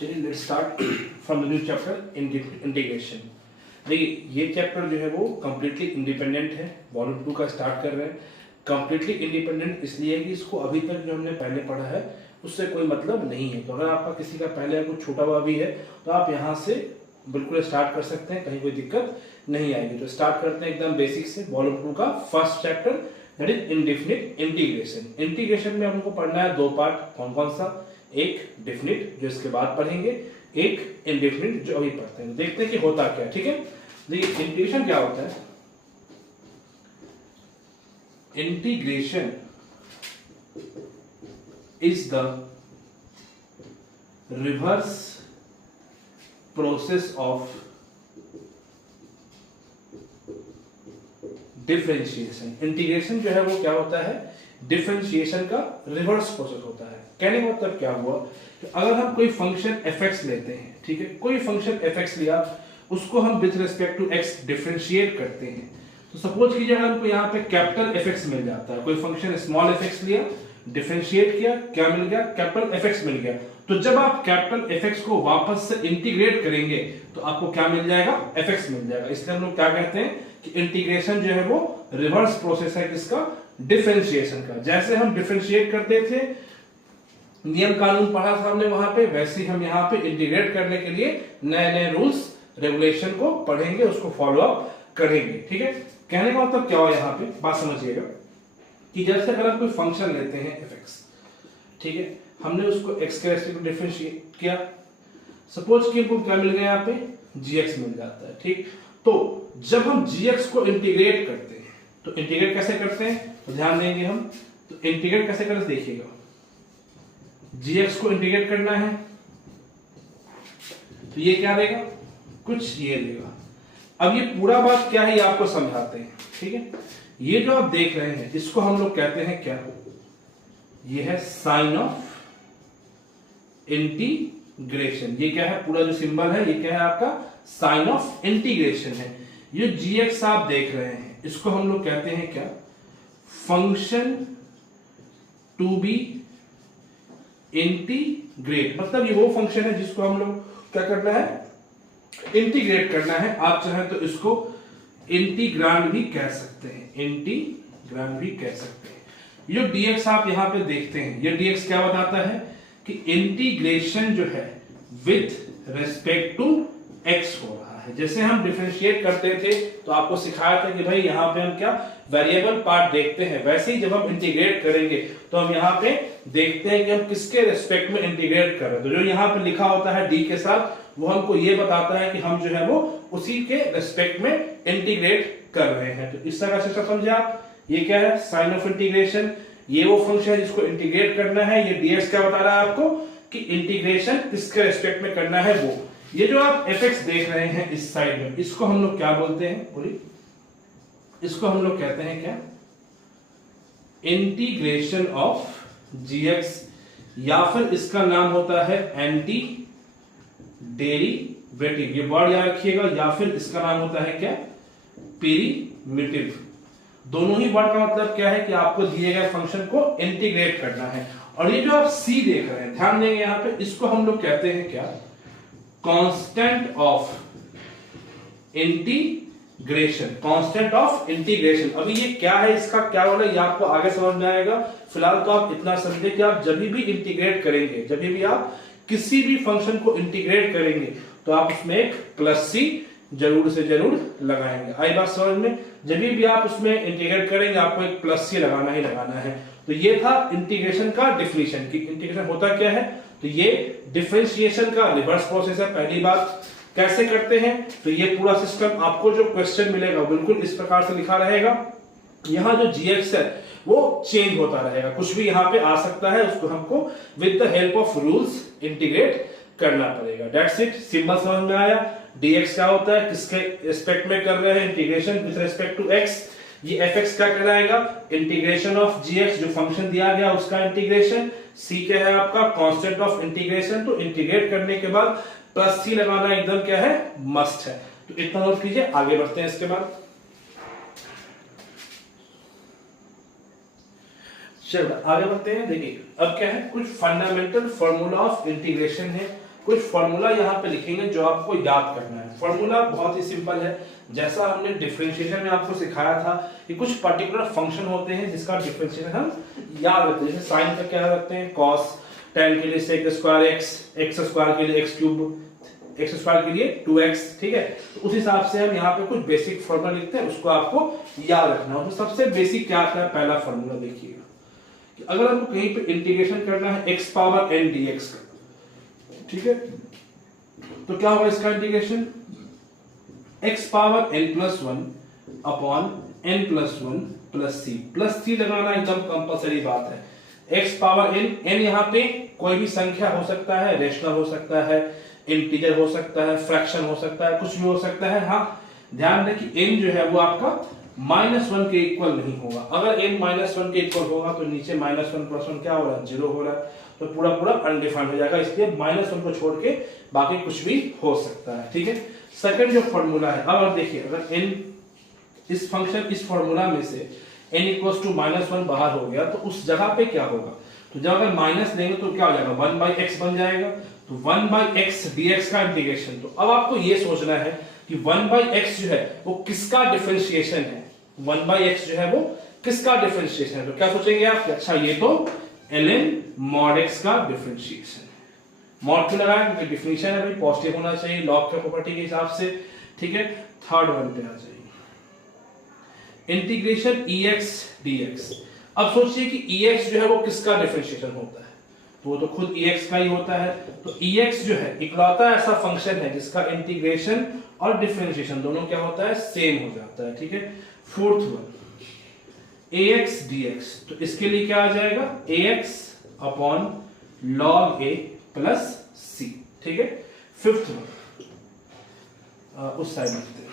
चलिए let's start from the new chapter integration. देखिए ये चैप्टर जो है वो कम्प्लीटली इंडिपेंडेंट है। वॉल्यूम 2 का स्टार्ट कर रहे हैं। कम्प्लीटली इंडिपेंडेंट इसलिए है कि इसको अभी तक जो हमने पहले पढ़ा है उससे कोई मतलब नहीं है। तो अगर आपका किसी का पहले कुछ छूटा हुआ भी है तो आप यहाँ से बिल्कुल स्टार्ट कर सकते हैं, कहीं कोई दिक्कत नहीं आएगी। तो स्टार्ट करते हैं एकदम बेसिक से। वॉल्यूम 2 का first chapter that is indefinite integration. Integration में हमको पढ़ना है दो पार्ट। कौन कौन सा? एक डेफिनिट जो इसके बाद पढ़ेंगे, एक इंडेफिनिट जो अभी पढ़ते हैं। देखते हैं कि होता क्या। ठीक है, देखिए इंटीग्रेशन क्या होता है। Integration is the reverse process of differentiation. Integration जो है वो क्या होता है? डिफरेंशिएशन का रिवर्स प्रोसेस होता है। कहने का मतलब क्या हुआ कि अगर हम कोई फंक्शन fx लेते हैं, ठीक है, कोई फंक्शन fx लिया, उसको हम with respect to x differentiate करते हैं। तो सपोज कीजिए अगर हमको यहाँ पे कैपिटल fx मिल जाता है, कोई फंक्शन स्मॉल fx लिया, डिफरेंशिएट किया, क्या मिल गया? कैपिटल fx मिल गया। तो जब आप कैपिटल fx को वापस से इंटीग्रेट करेंगे तो आपको क्या मिल जाएगा? fx मिल जाएगा। इसलिए हम लोग क्या कहते हैं कि इंटीग्रेशन जो है वो रिवर्स प्रोसेस है किसका? डिफरेंशिएशन का। जैसे हम डिफरेंशिएट करते थे, नियम कानून पढ़ा था हमने वहां पे, वैसे ही हम यहाँ पे इंटीग्रेट करने के लिए नए नए रूल्स रेगुलेशन को पढ़ेंगे, उसको फॉलो अप करेंगे। ठीक है, कहने का मतलब क्या हो यहाँ पे बात समझिएगा कि जैसे अगर हम कोई फंक्शन लेते हैं fx, ठीक है, हमने उसको x के रेस्पेक्ट में डिफरेंशिएट किया। सपोज कि हमको क्या मिल गया? यहाँ पे gx मिल जाता है। ठीक, तो जब हम gx को इंटीग्रेट करते हैं तो इंटीग्रेट कैसे करते हैं तो ध्यान देंगे हम। तो इंटीग्रेट कैसे करते देखिएगा, gx को इंटीग्रेट करना है तो ये क्या देगा? कुछ ये देगा। अब ये पूरा बात क्या है ये आपको समझाते हैं। ठीक है, ये जो आप देख रहे हैं इसको हम लोग कहते हैं क्या? ये है साइन ऑफ इंटीग्रेशन। ये क्या है? पूरा जो सिंबल है ये क्या है आपका? साइन ऑफ इंटीग्रेशन है। ये gx आप देख रहे हैं इसको हम लोग कहते हैं क्या? Function to be integrate. मतलब ये वो फंक्शन है जिसको हम लोग क्या करना है? इंटीग्रेट करना है। आप चाहें तो इसको इंटीग्रांड भी कह सकते हैं, इंटीग्रांड भी कह सकते हैं। ये dx आप यहां पे देखते हैं, ये dx क्या बताता है कि इंटीग्रेशन जो है विथ रिस्पेक्ट टू x हो रहा है। जैसे हम डिफरेंशिएट करते थे तो आपको सिखाया था कि भाई यहाँ पे हम क्या वेरिएबल पार्ट देखते हैं, वैसे ही जब हम इंटीग्रेट करेंगे तो हम यहाँ पे देखते हैं कि हम किसके रिस्पेक्ट में इंटीग्रेट कर रहे हैं। तो जो यहाँ पे लिखा होता है d के साथ वो हमको ये बताता है कि हम जो है वो उसी के रिस्पेक्ट में इंटीग्रेट कर रहे हैं। तो इस तरह से समझे आप। ये क्या है? Sign of integration. ये वो फंक्शन है जिसको इंटीग्रेट करना है। ये dx क्या बता रहा है आपको कि इंटीग्रेशन किसके रिस्पेक्ट में करना है वो। ये जो आप fx देख रहे हैं इस साइड में, इसको हम लोग क्या बोलते हैं? बोलिए, इसको हम लोग कहते हैं क्या? इंटीग्रेशन ऑफ gx, या फिर इसका नाम होता है एंटी डेरिवेटिव। ये वर्ड याद रखिएगा। या फिर इसका नाम होता है क्या? पेरिमिटिव। दोनों ही वर्ड का मतलब क्या है कि आपको दिए गए फंक्शन को इंटीग्रेट करना है। और ये जो आप c देख रहे हैं, ध्यान देंगे यहाँ पे, इसको हम लोग कहते हैं क्या? Constant of integration. Constant of integration. अभी ये क्या है, इसका क्या होना है, ये आपको आगे समझ में आएगा। फिलहाल तो आप इतना समझे कि आप जब भी इंटीग्रेट करेंगे, जब भी आप किसी भी फंक्शन को इंटीग्रेट करेंगे तो आप उसमें एक प्लस सी जरूर से जरूर लगाएंगे। आई बात समझ में? जब भी आप उसमें इंटीग्रेट करेंगे आपको एक प्लस सी लगाना ही लगाना है। तो ये था इंटीग्रेशन का डिफिनीशन कि इंटीग्रेशन होता क्या है। तो ये डिफरेंशिएशन का रिवर्स प्रोसेस है। पहली बात कैसे करते हैं, तो ये पूरा सिस्टम आपको जो क्वेश्चन मिलेगा बिल्कुल इस प्रकार से लिखा रहेगा। यहाँ जो gx है वो चेंज होता रहेगा, कुछ भी यहाँ पे आ सकता है, उसको हमको with the help of rules integrate करना पड़ेगा। That's it. सिंबल समझ में आया। dx क्या होता है, किसके रिस्पेक्ट में कर रहे हैं? Integration with respect to x। ये fx क्या कहलाएगा? इंटीग्रेशन ऑफ gx, जो फंक्शन दिया गया उसका इंटीग्रेशन। c क्या है आपका? Constant of integration. तो इंटीग्रेट करने के बाद प्लस सी लगाना एकदम क्या है? मस्ट है। तो इतना नोट कीजिए, आगे बढ़ते हैं। इसके बाद चलो आगे बढ़ते हैं। देखिए अब क्या है, कुछ फंडामेंटल फार्मूला ऑफ इंटीग्रेशन है, कुछ फॉर्मूला यहाँ पे लिखेंगे जो आपको याद करना है। फॉर्मूला बहुत ही सिंपल है, जैसा हमने डिफरेंशिएशन में आपको सिखाया था कि कुछ पर्टिकुलर फंक्शन होते हैं जिसका डिफरेंशिएशन हम याद रखते हैं। जैसे साइन का क्या रखते हैं, कॉस, tan के लिए sec square x, x square के लिए x क्यूब, x स्क्वायर के लिए 2x, ठीक है। तो उस हिसाब से हम यहाँ पे कुछ बेसिक फॉर्मूला लिखते हैं, उसको आपको याद रखना हो। तो सबसे बेसिक क्या आता है, पहला फॉर्मूला देखिएगा कि अगर हमको कहीं पे इंटीग्रेशन करना है x पावर n dx का, ठीक है, तो क्या होगा इसका integration, x power n plus 1 upon n plus 1 plus c लगाना एकदम कंपलसरी बात है। x पावर n यहाँ पे कोई भी संख्या हो सकता है, रेशनल हो सकता है, इंटीजर हो सकता है, फ्रैक्शन हो सकता है, कुछ भी हो सकता है। हाँ, ध्यान दें कि n जो है वो आपका -1 के इक्वल नहीं होगा। अगर n -1 के इक्वल होगा तो नीचे -1 प्लस 1 क्या हो रहा है, 0 हो रहा है, तो पूरा पूरा अनडिफाइंड हो जाएगा। इसलिए -1 को छोड़ के बाकी कुछ भी हो सकता है, ठीक है। सेकंड जो फॉर्मूला है, अब देखिए अगर n इस फंक्शन इस फॉर्मूला में से n इक्वल्स टू -1 बाहर हो गया तो उस जगह पे क्या होगा, तो जब अगर माइनस लेंगे तो क्या हो जाएगा, 1/x बन जाएगा। तो 1/x dx का इंटीग्रेशन, तो अब आपको ये सोचना है कि 1/x जो है वो किसका डिफरेंशिएशन है, 1/x जो है वो किसका डिफरेंशिएशन है। तो क्या सोचेंगे आप, अच्छा ये तो ln mod x का डिफरेंशिएशन है। मॉड क्यों लगाया, क्योंकि डिफिनेशन है भाई पॉजिटिव होना चाहिए लॉग के प्रॉपर्टी के हिसाब से, ठीक है। थर्ड वन पे आ जाइए, इंटीग्रेशन ex dx। अब सोचिए कि ex जो है वो किसका डिफरेंशिएशन होता है, तो वो तो खुद ex का ही होता है। तो ex जो है इकलौता ऐसा फंक्शन है जिसका इंटीग्रेशन और डिफरेंशिएशन दोनों क्या होता है, सेम हो जाता है, ठीक है। फोर्थ वन ax dx, तो इसके लिए क्या आ जाएगा, ax upon log a plus c, ठीक है। फिफ्थ वन उस साइड लिखते हैं।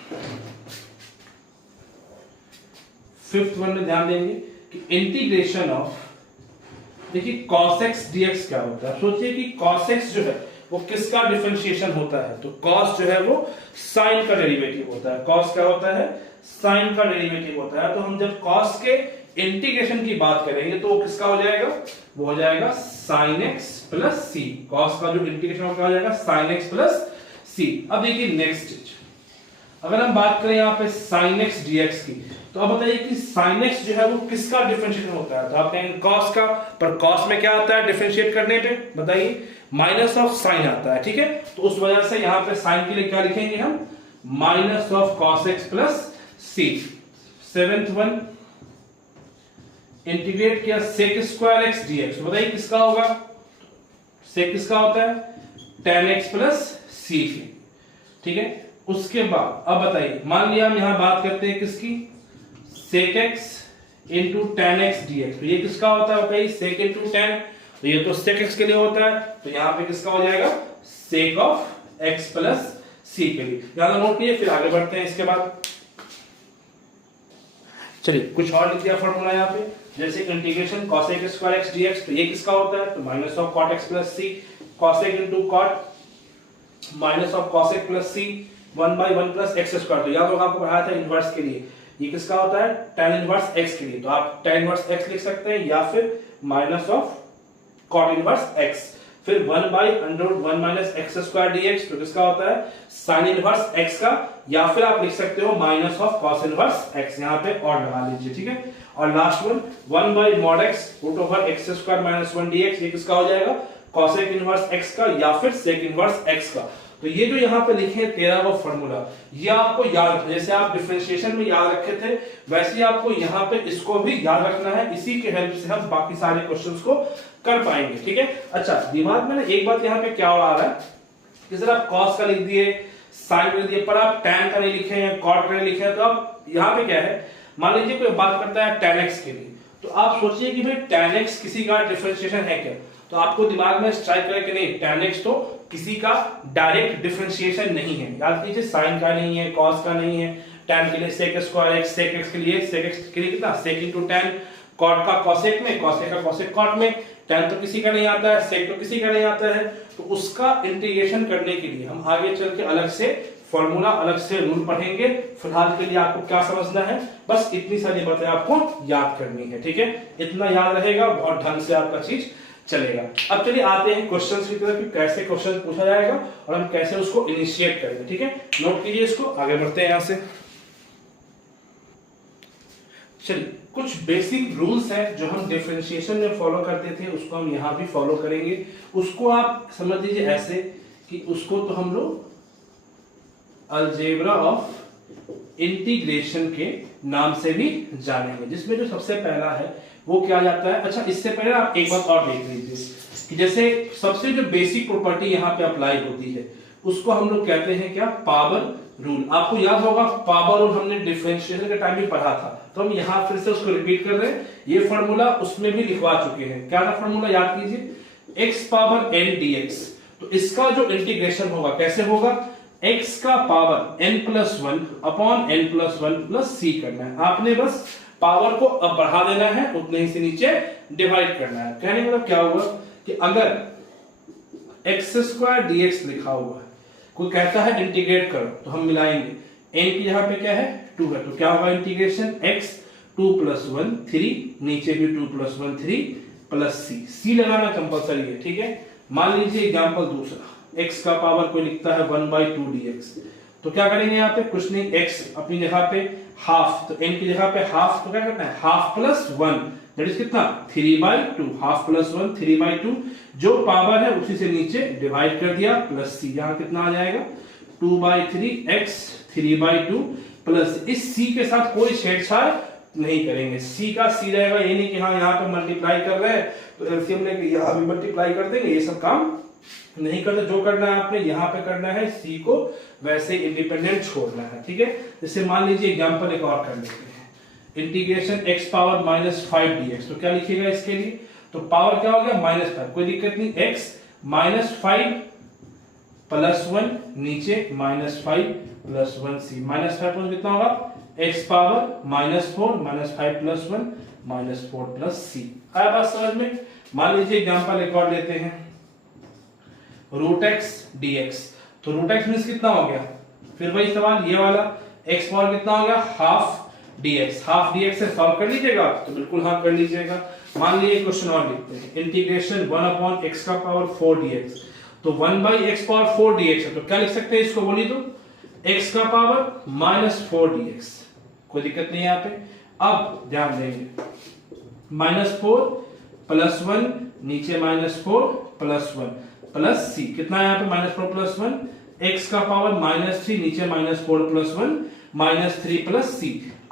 फिफ्थ वन में ध्यान देंगे कि इंटीग्रेशन ऑफ, देखिए cos x dx क्या होता है। सोचिए कि cos x जो है वो किसका डिफरेंशिएशन होता है, तो cos जो है वो sin का डेरिवेटिव होता है। cos क्या होता है, sin का डेरिवेटिव होता है। तो हम जब cos के इंटीग्रेशन की बात करेंगे तो वो किसका हो जाएगा, वो हो जाएगा sin x plus c। cos का जो इंटीग्रेशन होगा हो जाएगा sin x प्लस c। अब देखिए नेक्स्ट स्टेज, अगर हम बात करें यहाँ पे sin x dx की, तो अब बताइए कि sin x जो है वो किसका डिफरेंशिएशन होता है, तो आप कहेंगे cos का, पर cos में क्या आता है डिफरेंशिएट करने पे, बताइए माइनस ऑफ sin आता है, ठीक है। तो उस वजह से यहाँ पे sin के लिए क्या लिखेंगे हम, minus of cos x plus c। Seventh one integrate किया sec स्क्वायर x dx, तो बताइए किसका होगा, sec किसका होता है, tan x प्लस c, ठीक है। उसके बाद अब बताइए, मान लिया हम यहां बात करते हैं किसकी, sec x into tan x dx, तो ये किसका होता है बताइए, sec इंटू tan, तो ये तो sec x के लिए होता है, तो यहां पे किसका हो जाएगा, sec of x plus c के लिए। ज्यादा नोट कीजिए, फिर आगे बढ़ते हैं। इसके बाद चलिए कुछ और लिख दिया फॉर्मूला यहाँ पे, जैसे integration cosec square x dx, तो ये किसका होता है, तो minus of cot x plus c, cosec into cot minus of cosec plus c, 1/1 plus x square. तो याद होगा आपको पढ़ाया था इनवर्स के लिए, ये किसका होता है, tan इनवर्स x के लिए, तो आप tan इनवर्स x लिख सकते हैं या फिर minus of cot inverse x, फिर 1/√1 माइनस x स्क्वायर dx, तो किसका होता है, sin इनवर्स x का, या फिर आप लिख सकते हो minus of cos inverse x, यहाँ पे और लगा लीजिए, ठीक है। और last one 1/mod x root over x square minus 1 dx, ये किसका हो जाएगा, cosec इनवर्स x का या फिर sec इनवर्स x का। तो ये जो यहाँ पे लिखे हैं 13 वो फॉर्मूला, ये आपको याद रखना, जैसे आप डिफरेंशिएशन में याद रखे थे वैसे ही आपको यहाँ पे इसको भी याद रखना है। इसी के हेल्प से हम बाकी सारे क्वेश्चंस को कर पाएंगे, ठीक है। अच्छा, दिमाग में ना एक बात यहाँ पे क्या आ रहा है कि सर आप cos का लिख दिए, sin का लिख दिए, पर आप tan का नहीं लिखे हैं, cot का नहीं लिखे हैं, तो आप यहाँ पे क्या है, मान लीजिए कोई बात करता है tan x के लिए, तो आप सोचिए कि भाई tan x किसी का डिफरेंशिएशन है क्या, तो आपको दिमाग में स्ट्राइक करे कि नहीं, tan x तो किसी का डायरेक्ट डिफरेंशिएशन नहीं है। याद कीजिए sin का नहीं है, cos का नहीं है, tan के लिए sec square x, sec x के लिए कितना, sec इंटू tan, cot का cosec में, cosec का cosec cot में, tan तो किसी का नहीं आता है, sec तो किसी का नहीं आता है। तो उसका इंटीग्रेशन करने के लिए हम आगे चल के अलग से फॉर्मूला, अलग से रूल पढ़ेंगे। फिलहाल के लिए आपको क्या समझना है, बस इतनी सारी बातें आपको याद करनी है, ठीक है। इतना याद रहेगा, बहुत ढंग से आपका चीज चलेगा। अब चलिए आते हैं क्वेश्चंस की तरफ कि कैसे क्वेश्चन पूछा जाएगा और हम कैसे उसको इनिशिएट करेंगे। ठीक है, नोट कीजिए इसको, आगे बढ़ते हैं यहां से। चलिए, कुछ बेसिक रूल्स हैं जो हम डिफरेंशिएशन में फॉलो करते थे, उसको हम यहां भी फॉलो करेंगे। उसको आप समझ लीजिए ऐसे कि उसको तो हम लोग अलजेब्रा ऑफ इंटीग्रेशन के नाम से भी जानेंगे, जिसमें जो सबसे पहला है वो क्या जाता है। अच्छा, इससे पहले आप एक बात और देख लीजिए कि जैसे सबसे जो बेसिक प्रॉपर्टी यहाँ पे अप्लाई होती है उसको हम लोग कहते हैं क्या, पावर रूल। आपको याद होगा पावर रूल हमने डिफरेंशिएशन के टाइम भी पढ़ा था, तो हम यहाँ फिर से उसको रिपीट कर रहे हैं। ये फॉर्मूला उसमें भी लिखवा चुके हैं। क्या था फॉर्मूला, याद कीजिए, x पावर n dx। तो इसका जो इंटीग्रेशन होगा कैसे होगा, x का power n+1 upon n+1 plus c करना है। आपने बस पावर को अब बढ़ा देना है, उतने ही से नीचे डिवाइड करना है। कहने का मतलब क्या होगा कि अगर x² dx लिखा हुआ है, कोई कहता है इंटीग्रेट करो, तो हम मिलाएंगे n की जगह पे क्या है 2 है, तो क्या होगा इंटीग्रेशन x 2 + 1 3, नीचे भी 2 + 1 3 प्लस c लगाना कंपलसरी है। ठीक है, मान लीजिए एग्जांपल दूसरा, x का पावर कोई लिखता है 1/2 dx, तो क्या करेंगे यहाँ पे, कुछ नहीं, x अपनी जगह पे हाफ, तो n की जगह पे हाफ, तो क्या करना है हाफ प्लस 1 दैट इज कितना 3/2, हाफ प्लस 1 3/2, जो पावर है उसी से नीचे डिवाइड कर दिया प्लस c, यहाँ कितना आ जाएगा 2/3 x 3/2 प्लस, इस c के साथ कोई छेड़छाड़ नहीं करेंगे, c का c रहेगा, ये नहीं कि हाँ यहाँ पे मल्टीप्लाई कर रहे हैं तो एलसीएम लेके यहाँ भी मल्टीप्लाई कर देंगे, ये सब काम नहीं करते। जो करना है आपने यहाँ पे करना है, c को वैसे इंडिपेंडेंट छोड़ना है। ठीक है, जैसे मान लीजिए एग्जांपल एक और कर लेते हैं, इंटीग्रेशन x पावर -5 dx, तो क्या लिखिएगा इसके लिए, तो पावर क्या हो गया -5, कोई दिक्कत नहीं, x -5 प्लस 1 नीचे -5 प्लस 1 c, -5 प्लस कितना होगा x power -4 -5 plus 1 -4 plus c। आया बात समझ में। मान लीजिए एग्जांपल एक और लेते हैं, √x dx, तो √x मींस कितना हो गया, फिर वही सवाल ये वाला, x पावर कितना हो गया हाफ dx, हाफ dx से सॉल्व कर लीजिएगा, तो बिल्कुल हाँ कर लीजिएगा। मान लीजिए क्वेश्चन और लिखते हैं, इंटीग्रेशन 1/x का पावर 4 dx, तो 1/x पावर 4 dx है, तो क्या लिख सकते हैं इसको, बोलिए तो x का पावर -4 dx, कोई दिक्कत नहीं है यहाँ पे। अब ध्यान देंगे -4 प्लस 1 नीचे -4 प्लस 1 प्लस c, कितना है यहाँ पे -4 प्लस 1, x का पावर -3 नीचे -4 प्लस 1 -3 प्लस c।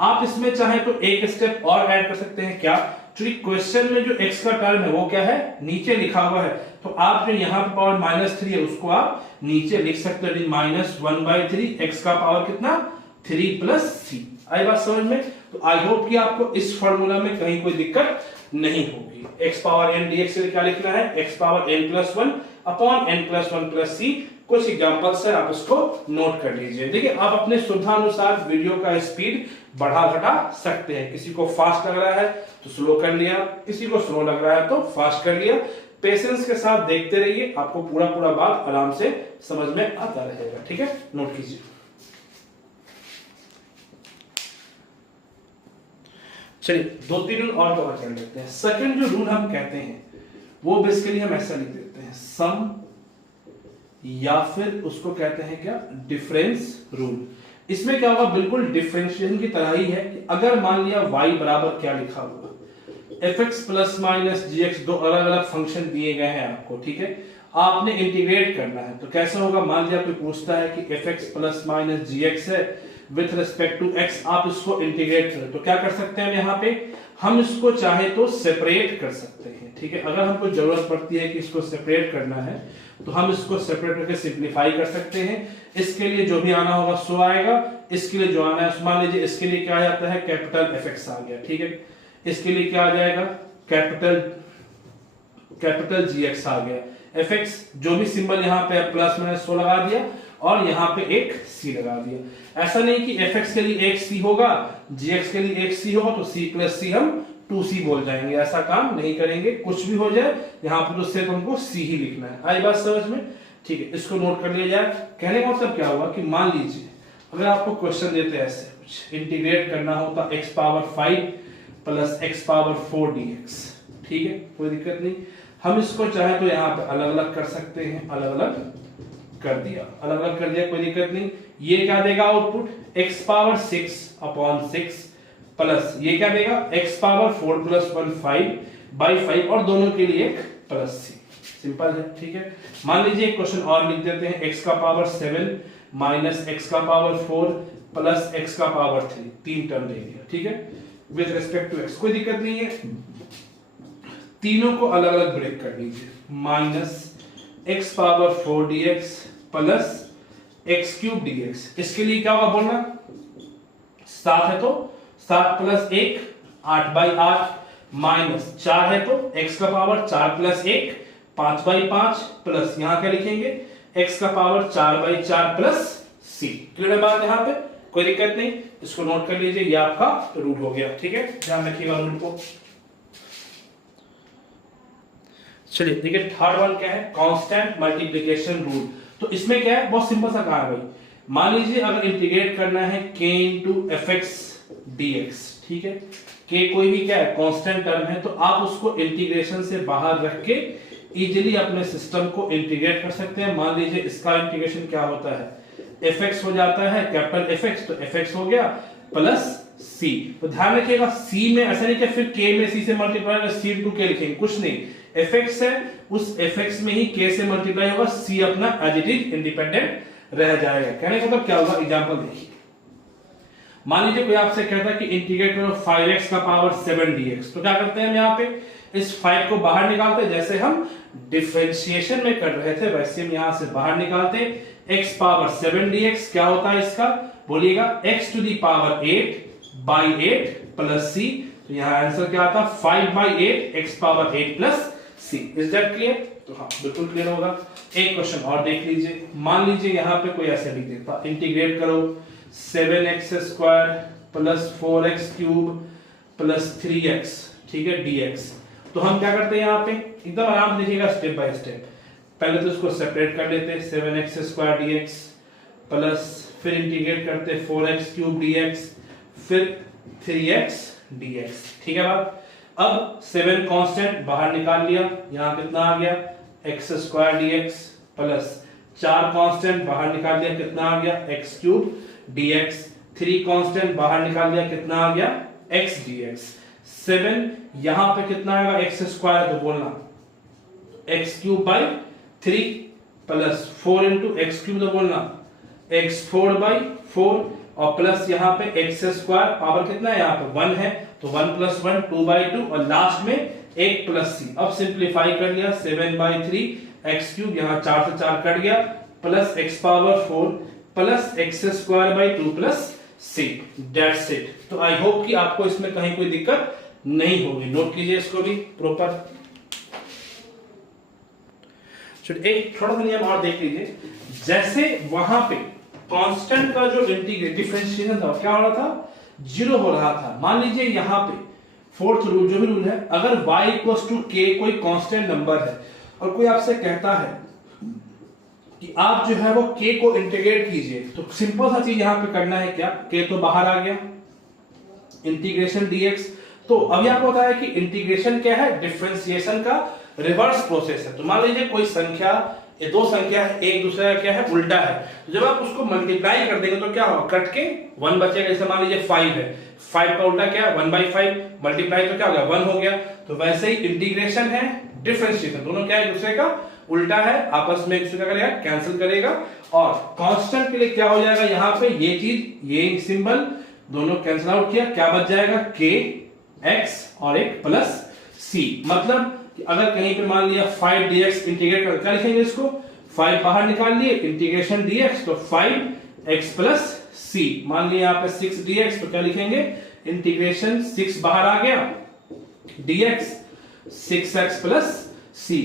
आप इसमें चाहे तो एक स्टेप और ऐड कर सकते हैं, क्या, क्योंकि क्वेश्चन में जो x का टर्म है वो क्या है नीचे लिखा हुआ है, तो आप जो यहाँ पे पावर -3 है उसको आप नीचे लिख सकते हैं, -1/3 x का पावर कितना 3 प्लस c। आई बात समझ में। तो आई होप कि आपको इस फॉर्मूला में कहीं कोई दिक्कत नहीं होगी। x पावर n dx से क्या लिखना है, x power n+1 upon n+1 plus c। कुछ एग्जांपल्स है, आप इसको नोट कर लीजिए। देखिए, आप अपने सुविधा अनुसार वीडियो का स्पीड बढ़ा घटा सकते हैं, किसी को फास्ट लग रहा है तो स्लो कर लिया, किसी को स्लो लग रहा है तो फास्ट कर लिया। पेशेंस के साथ देखते रहिए, आपको पूरा पूरा बात आराम से समझ में आता रहेगा। ठीक है, नोट कीजिए। चलिए 2-3 रूल और कवर कर लेते हैं। सेकंड जो रूल हम कहते हैं वो बेसिकली हम ऐसा लिख देते हैं, सम या फिर उसको कहते हैं क्या, डिफरेंस रूल। इसमें क्या होगा, बिल्कुल डिफरेंशिएशन की तरह ही है कि अगर मान लिया y बराबर क्या लिखा हुआ, fx प्लस माइनस gx, दो अलग अलग फंक्शन दिए गए हैं आपको, ठीक है, आपने इंटीग्रेट करना है, तो कैसे होगा, मान लिया कोई पूछता है कि fx प्लस माइनस gx है विथ रिस्पेक्ट टू x, आप इसको इंटीग्रेट करें, तो क्या कर सकते हैं, यहाँ पे हम इसको चाहे तो सेपरेट कर सकते हैं। ठीक है, अगर हमको जरूरत पड़ती है कि इसको सेपरेट करना है तो हम इसको सेपरेट करके सिंपलीफाई कर सकते हैं। इसके लिए जो भी आना होगा सो आएगा, इसके लिए जो आना है, मान लीजिए इसके लिए क्या आ जाता है, कैपिटल fx आ गया, ठीक है, इसके लिए क्या आ जाएगा, कैपिटल gx आ गया, fx जो भी सिंबल यहाँ पे प्लस माइनस सो लगा दिया और यहाँ पे एक c लगा दिया। ऐसा नहीं कि fx के लिए एक c होगा, gx के लिए एक c होगा तो c प्लस c हम 2c बोल जाएंगे, ऐसा काम नहीं करेंगे। कुछ भी हो जाए यहाँ पे तो सिर्फ हमको c ही लिखना है। आई बात समझ में। ठीक है, इसको नोट कर लिया जाए। कहने का मतलब क्या हुआ कि मान लीजिए अगर आपको क्वेश्चन देते हैं ऐसे कुछ, इंटीग्रेट करना होता x power 5 plus x power 4 dx, ठीक है, कोई दिक्कत नहीं, हम इसको चाहे तो यहाँ पे अलग अलग कर सकते हैं, अलग अलग कर दिया, अलग अलग कर दिया, कोई दिक्कत नहीं। ये क्या देगा आउटपुट, x पावर 6/6 प्लस ये क्या देगा x पावर 4 + 1 5/5 और दोनों के लिए एक प्लस c। सिंपल है, ठीक है। मान लीजिए एक क्वेश्चन और लिख देते हैं, x का पावर 7 माइनस x का पावर 4 प्लस x का पावर 3, 3 टर्म दे दिया, ठीक है, विद रिस्पेक्ट टू x, कोई दिक्कत नहीं है। तीनों को अलग अलग ब्रेक कर लीजिए, minus x power 4 dx plus x³ dx। इसके लिए क्या होगा बोलना, 7 है तो 7 + 1 8/8 माइनस 4 है तो x का पावर 4 + 1 5/5 प्लस यहां क्या लिखेंगे x का पावर 4/4 प्लस c। क्लियर है बात यहाँ पे, कोई दिक्कत नहीं, इसको नोट कर लीजिए, ये आपका रूट हो गया, ठीक है, ध्यान रखिएगा रूट को। चलिए देखिए थर्ड वन क्या है, कांस्टेंट मल्टीप्लिकेशन रूल। तो इसमें क्या है, बहुत सिंपल सा काम है भाई। मान लीजिए अगर इंटीग्रेट करना है k × fx dx, ठीक है, k कोई भी क्या है कांस्टेंट टर्म है, तो आप उसको इंटीग्रेशन से बाहर रख के इजीली अपने सिस्टम को इंटीग्रेट कर सकते हैं। मान लीजिए इसका इंटीग्रेशन क्या होता है, fx हो जाता है कैपिटल fx, तो fx हो गया प्लस c। तो ध्यान रखिएगा c में ऐसा नहीं कि फिर k में c से मल्टीप्लाई कर c × k लिखेंगे, कुछ नहीं, fx है उस fx में ही k से मल्टीप्लाई होगा, c अपना एज इट इज इंडिपेंडेंट रह जाएगा। कहने का मतलब क्या होगा, एग्जांपल देखिए, मान लीजिए कोई आपसे कहता है कि इंटीग्रेट करो 5x का पावर 7 dx, तो क्या करते हैं हम यहाँ पे इस 5 को बाहर निकालते हैं, जैसे हम डिफरेंशिएशन में कर रहे थे वैसे हम यहां से बाहर निकालते, x पावर 7 dx क्या होता है इसका, बोलिएगा x⁸ प्लस c। तो यहाँ आंसर क्या आता है 5/8 x power 8 plus c। Is that clear? तो हाँ बिल्कुल क्लियर होगा। एक क्वेश्चन और देख लीजिए, मान लीजिए यहाँ पे कोई ऐसे लिख देता, इंटीग्रेट करो 7x² plus 4x³ plus 3x, ठीक है, dx। तो हम क्या करते हैं यहाँ पे, एकदम आराम से देखिएगा स्टेप बाय स्टेप। पहले तो इसको सेपरेट कर लेते हैं, 7x² dx प्लस फिर इंटीग्रेट करते 4x³ dx फिर 3x dx, ठीक है बात। अब 7 कांस्टेंट बाहर निकाल लिया, यहाँ कितना आ गया x² dx प्लस 4 कांस्टेंट बाहर निकाल लिया, कितना आ गया x³ dx, 3 कांस्टेंट बाहर निकाल लिया, कितना आ गया x dx, 7 यहां पे कितना आएगा x² है तो बोलना x³ 3 प्लस 4 × x³ तो बोलना x4/4 और प्लस यहाँ पे x² पावर कितना है यहाँ पे 1 है तो 1 + 1 2/2 और लास्ट में 1 + c। अब सिंप्लीफाई कर लिया 7/3 x³ यहाँ 4 से 4 कट गया plus x power 4 plus x² 2 plus c। That's it. तो आई होप कि आपको इसमें कहीं कोई दिक्कत नहीं होगी, नोट कीजिए इसको भी प्रॉपर। चलिए एक थोड़ा सा नियम और देख लीजिए, जैसे वहां पे कांस्टेंट का जो इंटीग्रेट डिफरेंशिएशन था क्या हो रहा था, 0 हो रहा था। मान लीजिए यहाँ पे फोर्थ रूल जो भी रूल है, अगर y = k कोई कांस्टेंट नंबर है और कोई आपसे कहता है कि आप जो है वो k को इंटीग्रेट कीजिए, तो सिंपल सा चीज यहां पे करना है क्या, k तो बाहर आ गया, इंटीग्रेशन dx। तो अभी आपको पता है कि इंटीग्रेशन क्या है, डिफरेंशिएशन का रिवर्स प्रोसेस है। तो मान लीजिए कोई संख्या, ये दो संख्या है, एक दूसरे का क्या है उल्टा है, तो जब आप उसको मल्टीप्लाई कर देंगे तो क्या होगा, कट के 1 बचेगा। जैसे मान लीजिए 5 है, 5 का उल्टा क्या है 1/5, मल्टीप्लाई तो क्या हो गया 1 हो गया। तो वैसे ही इंटीग्रेशन है डिफरेंशिएशन, दोनों क्या है एक दूसरे का उल्टा है, आपस में एक दूसरे का करेगा कैंसिल करेगा। और कांस्टेंट के लिए क्या हो जाएगा, यहाँ पे ये चीज ये सिंबल दोनों कैंसिल आउट किया, क्या बच जाएगा k x और एक प्लस c। मतलब कि अगर कहीं पे मान लिया 5 dx इंटीग्रेट कर, क्या लिखेंगे इसको, 5 बाहर निकाल लिए इंटीग्रेशन dx, तो 5x प्लस c। मान लिया यहाँ पे 6 dx, तो क्या लिखेंगे इंटीग्रेशन 6 बाहर आ गया dx 6x प्लस c।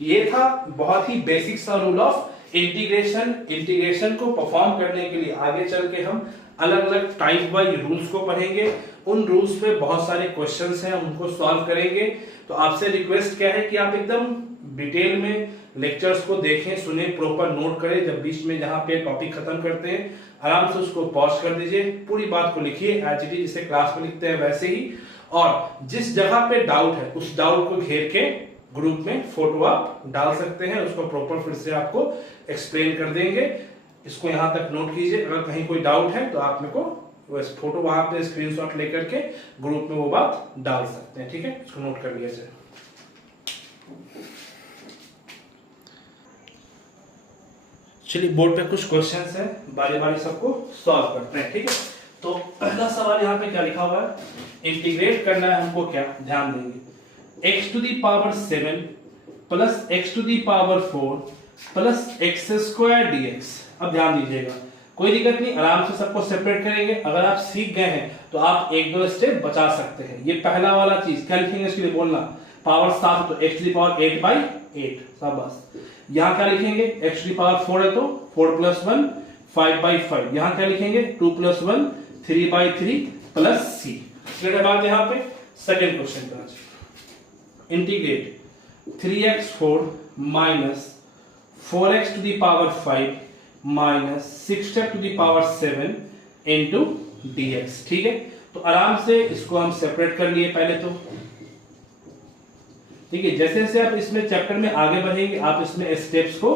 ये था बहुत ही बेसिक सा रूल ऑफ इंटीग्रेशन। इंटीग्रेशन को परफॉर्म करने के लिए आगे चल के हम अलग अलग टाइप वाइज रूल्स को पढ़ेंगे, उन रूल्स पे बहुत सारे क्वेश्चंस हैं, उनको सॉल्व करेंगे। तो आपसे रिक्वेस्ट क्या है कि आप एकदम डिटेल में लेक्चर्स को देखें, सुने, प्रॉपर नोट करें। जब बीच में जहां पे टॉपिक खत्म करते हैं आराम से उसको पॉज कर दीजिए, पूरी बात को लिखिए एज इट इज, जिसे क्लास में लिखते हैं वैसे ही। और जिस जगह पे डाउट है उस डाउट को घेर के ग्रुप में फोटो आप डाल सकते हैं, उसको प्रॉपर फिर से आपको एक्सप्लेन कर देंगे। इसको यहाँ तक नोट कीजिए, अगर कहीं कोई डाउट है तो आप मेरे को फोटो वहां पे स्क्रीनशॉट लेकर के ग्रुप में वो बात डाल सकते हैं, ठीक है, इसको नोट कर लिया जाए। चलिए बोर्ड पे कुछ क्वेश्चंस हैं, बारी बारी सबको सॉल्व करते हैं, ठीक है। तो पहला सवाल यहाँ पे क्या लिखा हुआ है, इंटीग्रेट करना है हमको, क्या ध्यान देंगे, x to the power 7 plus x to the power 4 plus x square dx। अब ध्यान दीजिएगा, कोई दिक्कत नहीं, आराम से सबको सेपरेट करेंगे। अगर आप सीख गए हैं तो आप एक दो स्टेप बचा सकते हैं। ये पहला वाला चीज क्या लिखेंगे, इसके लिए बोलना पावर 7 तो x टू दी पावर 8/8, शाबाश। यहाँ क्या लिखेंगे, x टू दी पावर 4 है तो 4 + 1 5/5। यहाँ क्या लिखेंगे 2 + 1 3/3 प्लस c। इसके बाद यहाँ पे सेकंड क्वेश्चन का integrate 3x4 minus 4x to the power 5 minus 6x to the power 7 into dx, ठीक है। तो आराम से इसको हम सेपरेट कर लिए पहले तो, ठीक है। जैसे जैसे आप इसमें चैप्टर में आगे बढ़ेंगे आप इसमें स्टेप्स को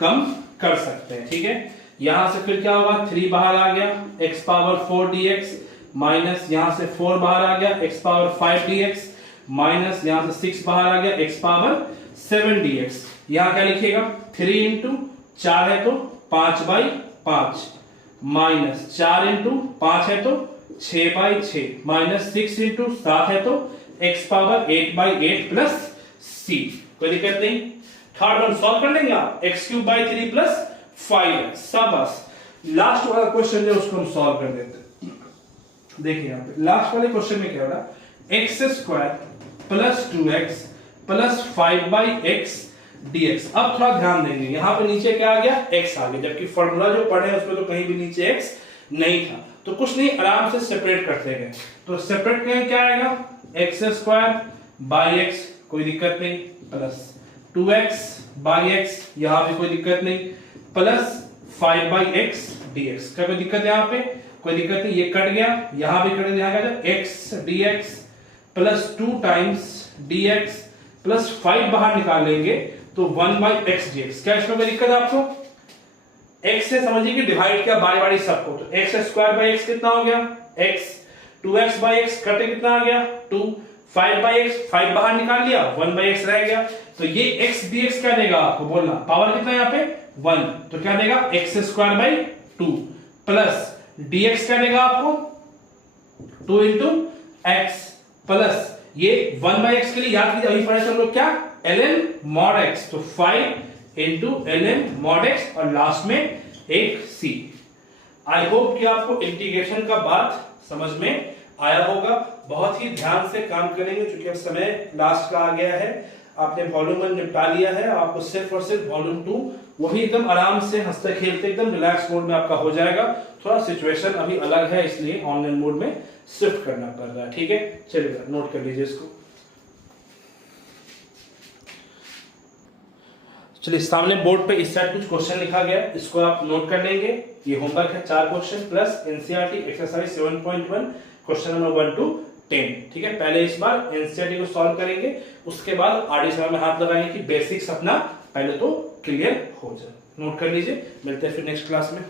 कम कर सकते हैं, ठीक है। यहां से फिर क्या होगा, 3 बाहर आ गया x पावर 4 dx माइनस यहां से 4 बाहर आ गया x पावर 5 dx माइनस यहां से 6 बाहर आ गया x पावर 7 dx। यहां क्या लिखिएगा 3 इंटू 4 है तो 5/5 माइनस 4 इंटू 5 है तो 6/6 माइनस 6 इंटू 7 है तो x पावर 8/8 प्लस c। कोई दिक्कत नहीं। थर्ड वन सॉल्व कर लेंगे आप, x³ 3 प्लस 5x, शाबाश। लास्ट वाला क्वेश्चन जो उसको हम सॉल्व कर देते हैं। देखिए यहाँ पे लास्ट वाले क्वेश्चन में क्या हो रहा है, x² plus 2x plus 5/x dx। अब थोड़ा ध्यान देंगे, यहाँ पे नीचे क्या आ गया, x आ गया, जबकि फॉर्मूला जो पढ़े उसमें तो कहीं भी नीचे x नहीं था। तो कुछ नहीं, आराम से सेपरेट करते गए। तो सेपरेट करें क्या आएगा, x²/x, कोई दिक्कत नहीं, प्लस 2x/x, यहां भी कोई दिक्कत नहीं, प्लस 5/x dx। क्या कोई दिक्कत है यहाँ पे, कोई दिक्कत नहीं, ये कट गया, यहां भी कट गया, यहाँ क्या x dx plus 2 times dx plus 5 बाहर निकाल लेंगे तो 1/x dx। क्या इसमें कोई दिक्कत है आपको, x से समझिए कि डिवाइड किया बारी बारी सबको, तो x² कितना हो गया x, 2x/x कटे कितना आ गया 2, 5/x 5 बाहर निकाल लिया, 1/x रह गया। तो ये x dx क्या देगा आपको, बोलना पावर कितना यहाँ पे 1, तो क्या देगा x² 2 प्लस dx क्या देगा आपको 2 इंटू x प्लस ये 1/x के लिए याद कीजिए, अभी पढ़े थे हम लोग क्या, ln mod x, तो 5 इंटू ln mod x और लास्ट में एक c। आई होप कि आपको इंटीग्रेशन का बात समझ में आया होगा। बहुत ही ध्यान से काम करेंगे क्योंकि अब समय लास्ट का आ गया है। आपने वॉल्यूम 1 निपटा लिया है, आपको सिर्फ और सिर्फ वॉल्यूम 2 वो भी एकदम आराम से हंसते खेलते एकदम रिलैक्स मोड में आपका हो जाएगा। थोड़ा सिचुएशन अभी अलग है इसलिए ऑनलाइन मोड में शिफ्ट करना पड़ रहा है, ठीक है। चलिए नोट कर लीजिए इसको। चलिए सामने बोर्ड पे इस साइड कुछ क्वेश्चन लिखा गया, इसको आप नोट कर लेंगे। ये होमवर्क है 4 question plus NCERT exercise 7.1 question number 1 to 10, ठीक है। पहले इस बार एनसीईआरटी को सॉल्व करेंगे, उसके बाद आरडी सवाल में हाथ लगाएंगे कि बेसिक्स अपना पहले तो क्लियर हो जाए। नोट कर लीजिए, मिलते हैं फिर नेक्स्ट क्लास में।